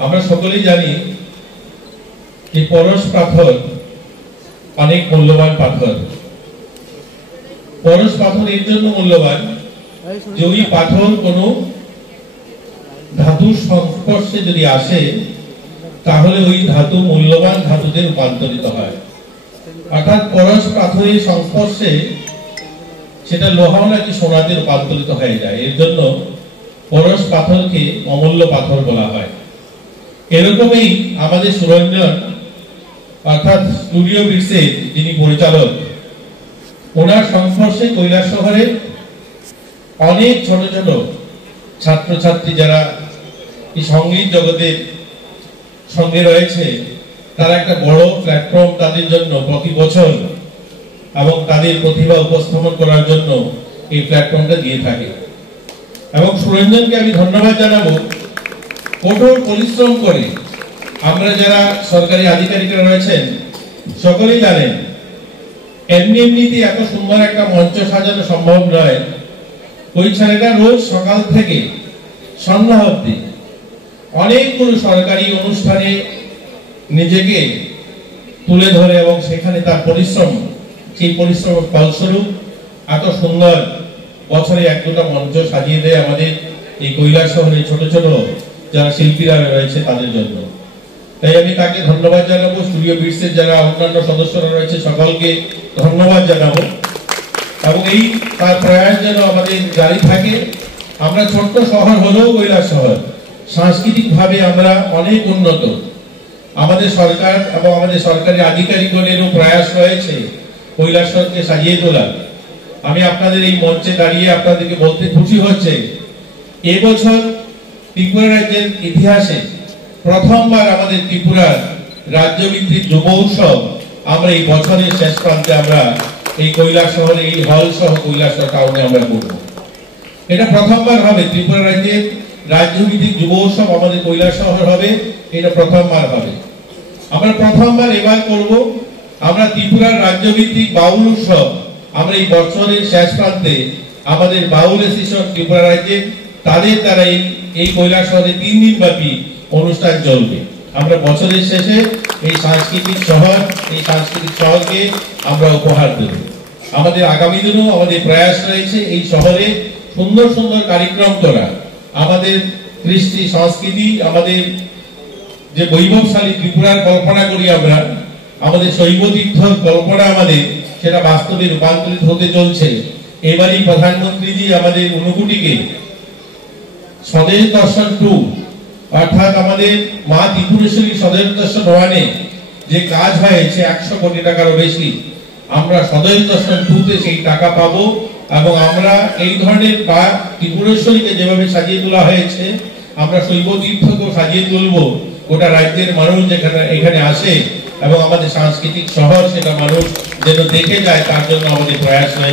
আমরা সকলেই জানি যে পরশ পাথর অনেক মূল্যবান পাথর। পরশ পাথর এর জন্য মূল্যবান যে ওই পাথর কোনো ধাতুর সংস্পর্শে যদি আসে তাহলে ওই ধাতু মূল্যবান ধাতুতে রূপান্তরিত হয়। অর্থাৎ পরশ পাথরের সংস্পর্শে সেটা লোহাও নাকি সোনাতে রূপান্তরিত হয়ে যায়। এর জন্য পরশ পাথরকে অমূল্য পাথর বলা হয়। এরকমই আমাদের সুরঞ্জন অর্থাৎ স্টুডিও বিটসের যিনি পরিচালক, ওনার সংস্পর্শে কৈলাসহরে অনেক ছোট ছোট ছাত্রছাত্রী যারা এই সঙ্গীত জগতের সঙ্গে রয়েছে, তারা একটা বড় প্ল্যাটফর্ম তাদের জন্য প্রতি বছর এবং তাদের প্রতিভা উপস্থাপন করার জন্য এই প্ল্যাটফর্মটা দিয়ে থাকে। এবং সুরঞ্জনকে আমি ধন্যবাদ জানাবো। কঠোর পরিশ্রম করে আমরা যারা সরকারি আধিকারিকরা রয়েছেন সকলেই জানেন এমনিতে এত সুন্দর একটা মঞ্চ সাজানো সম্ভব নয়। ওই ছেলেটা রোজ সকাল থেকে সন্ধ্যা অবধি অনেকগুলো সরকারি অনুষ্ঠানে নিজেকে তুলে ধরে এবং সেখানে তার পরিশ্রম, সেই পরিশ্রমের ফলস্বরূপ এত সুন্দর বছরে এক দুটা মঞ্চ সাজিয়ে দেয় আমাদের এই কৈলাসহরে ছোট ছোট যারা শিল্পীরা রয়েছে তাদের জন্য। তাই আমি তাকে ধন্যবাদ জানাবো। স্টুডিও বিটসের যারা অন্যান্য সদস্যরা রয়েছে সকলকে ধন্যবাদ জানাবো। এবং এই তার প্রয়াস যেন আমাদের জারি থাকে। আমরা ছোট্ট শহর হলেও কৈলাসহর সাংস্কৃতিক ভাবে আমরা অনেক উন্নত। আমাদের সরকার এবং আমাদের সরকারি আধিকারিকদেরও প্রয়াস রয়েছে কৈলাসহরকে সাজিয়ে তোলা। আমি আপনাদের এই মঞ্চে দাঁড়িয়ে আপনাদেরকে বলতে খুশি হচ্ছে, এবছর ত্রিপুরা রাজ্যের ইতিহাসে প্রথমবার আমাদের ত্রিপুরার রাজ্যভিত্তিক যুব উৎসব আমরা এই বছরের শেষ প্রান্তে আমরা এই কৈলাসহরে এই হল সহ কৈলাসহর টাউনে আমরা করব। এটা প্রথমবার হবে ত্রিপুরা রাজ্যের রাজ্যভিত্তিক যুব উৎসব আমাদের কৈলাসহর হবে, এটা প্রথমবার হবে। আমরা প্রথমবার এবার করব আমরা ত্রিপুরার রাজ্যভিত্তিক বাউল উৎসব আমরা এই বছরের শেষ প্রান্তে আমাদের বাউল অ্যাসোসিয়েশন ত্রিপুরা রাজ্যে তাদের দ্বারা এই কৈলাসহরে 3 দিন ব্যাপী অনুষ্ঠান চলবে। আমরা বছরের শেষে এই সাংস্কৃতিক শহরকে আমরা উপহার দেব। আমাদের আগামী দিনেও আমাদের প্রয়াস রয়েছে এই শহরে সুন্দর সুন্দর কার্যক্রম করা। আমাদের কৃষ্টি সংস্কৃতি, আমাদের যে বৈভবশালী ত্রিপুরার কল্পনা করি আমরা, আমাদের শৈব তীর্থ কল্পনা আমাদের সেটা বাস্তবে রূপান্তরিত হতে চলছে। এবারই প্রধানমন্ত্রীজি আমাদের ঊনকোটিকে স্বদেশ দর্শন 2 অর্থাৎ আমাদের মা ত্রিপুরেশ্বরী স্বদেশ দর্শন 1-এ যে কাজ হয়েছে 100 কোটি টাকারও বেশি, আমরা স্বদেশ দর্শন 2-তে সেই টাকা পাবো। এবং আমরা এই ধরনের ত্রিপুরেশ্বরীকে যেভাবে সাজিয়ে তোলা হয়েছে আমরা শৈব তীর্থকেও সাজিয়ে তুলবো। গোটা রাজ্যের মানুষ যেখানে এখানে আসে এবং আমাদের সাংস্কৃতিক শহর সেটা মানুষ যেন দেখে যায়, তার জন্য আমাদের প্রয়াস রয়েছে।